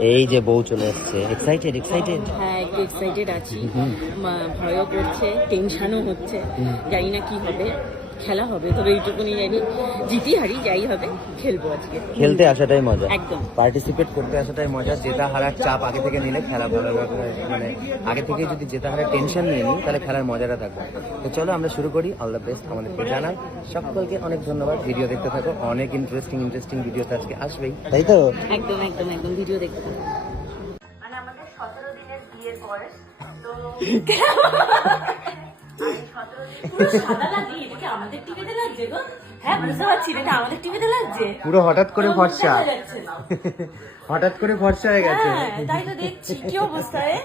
এই যে বউ চলে এসছে এক্সাইটেড এক্সাইটেড হ্যাঁ একটু এক্সাইটেড আছি। ভয়ও করছে টেনশনও হচ্ছে। জানি না কি হবে। খেলা হবে তবে এইটুকুনি জানি। জিতি হারি যাই হবে খেলব আজকে। খেলতে আসাটাই মজা। একদম। পার্টিসিপেট করতে আসাটাই মজা। জেতা হারার চাপ আগে থেকে নিলে খেলা ভালো। মানে আগে থেকে যদি জেতা হারার টেনশন নিয়ে নিই তাহলে খেলার মজাটা থাকবে। তো চলো আমরা শুরু করি। অল দ্য বেস্ট আমাদেরকে জানাই সকলকে অনেক ধন্যবাদ। ভিডিও দেখতে থাকো। অনেক ইন্টারেস্টিং ইন্টারেস্টিং ভিডিও তো আজকে আসবেই। তাই তো? একদম একদম একদম। ভিডিও দেখতে থাকো। মানে আমাদের সতেরো দিনের বিয়ের বয়স তো আমাদের টিভিতে লাগছে গো হ্যাঁ বুঝতে পারছি এটা আমাদের টিভিতে লাগছে। পুরো হঠাৎ করে ফর্সা। হঠাৎ করে ফর্সা হয়ে গেছে। হ্যাঁ তাই তো দেখছি। কি অবস্থা রে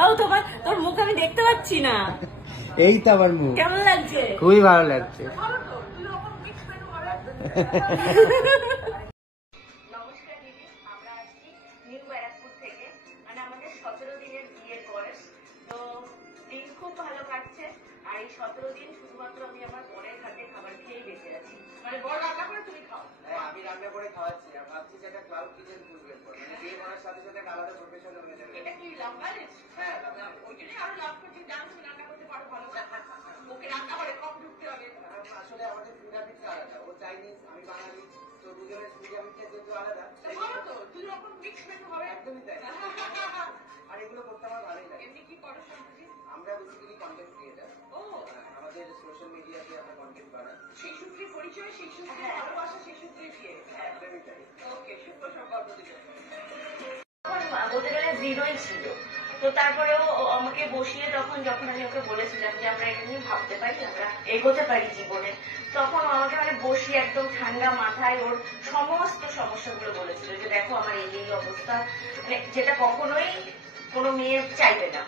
ও তোমার তোর মুখ আমি দেখতে পাচ্ছি না। এই তো আমার মুখ। কেমন লাগছে? খুবই ভালো লাগছে। নমস্কার দিদি আমরা আসছি নিউ ব্যারাকপুর থেকে। মানে আমাদের সতেরো দিনের বিয়ের বয়স তো দিন খুব ভালো কাটছে। আর এই সতেরো দিন শুধুমাত্র আমি আমার বরের হাতে খাবার খেয়েই বেঁচে আছি। মানে বর রান্না করে তুমি খাও। হ্যাঁ, আমি রান্না করে খাওয়াচ্ছি। আর ভাবছি যে একটা ক্লাউড কিচেন খুঁজবেন মানে বিয়ে করার সাথে সাথে একটা আলাদা প্রফেশন হয়ে যাবে। এটা কি লাভ ম্যারেজ হ্যাঁ ওই জন্যই আরও লাভ করছি। জানো তুমি রান্না করতে পারো ভালো ওকে রান্না করে কম ঢুকতে হবে। আসলে আমাদের ফুড হ্যাবিটস আলাদা। ও চাইনিজ আমি বাঙালি তো দুজনের ফুড হ্যাবিটস যেহেতু আলাদা তো ভালো তো দুই রকম মিক্স মেনু হবে একদমই তাই আর এগুলো করতে আমার ভালোই লাগে এমনি কি করো সম্প্রতি আমরা বেসিক্যালি কন্টেন্ট ক্রিয়েটার ও। আমাদের সোশ্যাল মিডিয়াতে আমরা কন্টেন্ট বানাই। সেই সূত্রে পরিচয় সেই সূত্রে ভালোবাসা সেই সূত্রে বিয়ে। একদমই তাই ওকে শুভ সংকল্প দিলে বলতে গেলে জিরোই ছিল। তো তারপরেও ও আমাকে বসিয়ে তখন যখন আমি ওকে বলেছিলাম যে আমরা এটা নিয়ে ভাবতে পারি আমরা এগোতে পারি জীবনে তখন আমাকে মানে বসিয়ে একদম ঠান্ডা মাথায় ওর সমস্ত সমস্যাগুলো বলেছিল যে দেখো আমার এই এই অবস্থা। মানে যেটা কখনোই কোনো মেয়ে চাইবে না।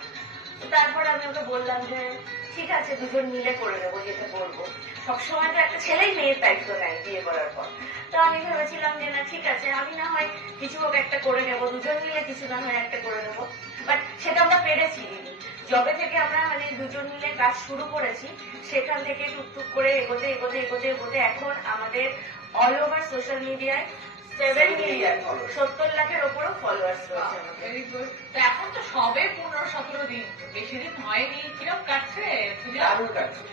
তারপর আমি ওকে বললাম যে ঠিক আছে দুজন মিলে করে নেব যেটা করব সবসময় তো একটা ছেলেই মেয়ের দায়িত্ব নেয় বিয়ে করার পর। তো আমি ভেবেছিলাম যে না ঠিক আছে আমি না হয় কিছু হোক একটা করে নেব দুজন মিলে কিছু না হয় একটা করে নেব। বাট সেটা আমরা পেরেছি। দিদি যবে থেকে আমরা মানে দুজন মিলে কাজ শুরু করেছি সেখান থেকে টুকটুক করে এগোতে এগোতে এগোতে এগোতে এখন আমাদের অল ওভার সোশ্যাল মিডিয়ায় সেভেন মিলিয়ন সত্তর লাখের ওপরও ফলোয়ার্স রয়েছে এখন তো সবে পনেরো দিন বেশি দিন হয়নি কিরম কাটছে? দারুণ কাটছে।